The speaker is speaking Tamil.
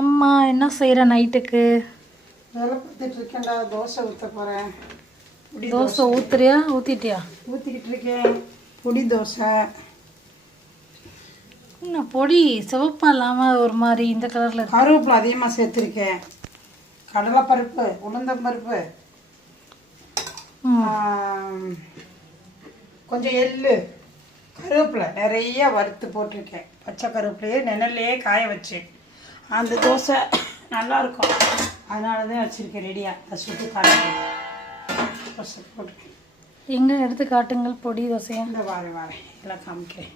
அம்மா என்ன செய்கிற நைட்டுக்கு? வேலை பார்த்துட்டு இருக்கேன்டா. தோசை ஊற்ற போகிறேன். தோசை ஊற்றுறியா? ஊற்றிட்டியா? ஊற்றிக்கிட்டு இருக்கேன். பொடி தோசை. என்ன பொடி சிவப்பாக இல்லாமல் ஒரு மாதிரி இந்த கலரில்? கருவேப்பிலை அதிகமாக சேர்த்துருக்கேன். கடலைப்பருப்பு, உளுந்தம்பருப்பு, கொஞ்சம் எள்ளு, கருவேப்பிலை நிறைய வறுத்து போட்டிருக்கேன். பச்சை கருவேப்பிலையே நிழல்லையே காய வச்சேன். அந்த தோசை நல்லாயிருக்கும், அதனால தான் வச்சுருக்கேன் ரெடியாக. அதை சுட்டு காட்டுறேன். தோசை போட்டுருக்கேன். எங்கே எடுத்து காட்டுங்கள் பொடி தோசையா? இந்த வாரேன் எல்லாம் காமிக்கிறேன்.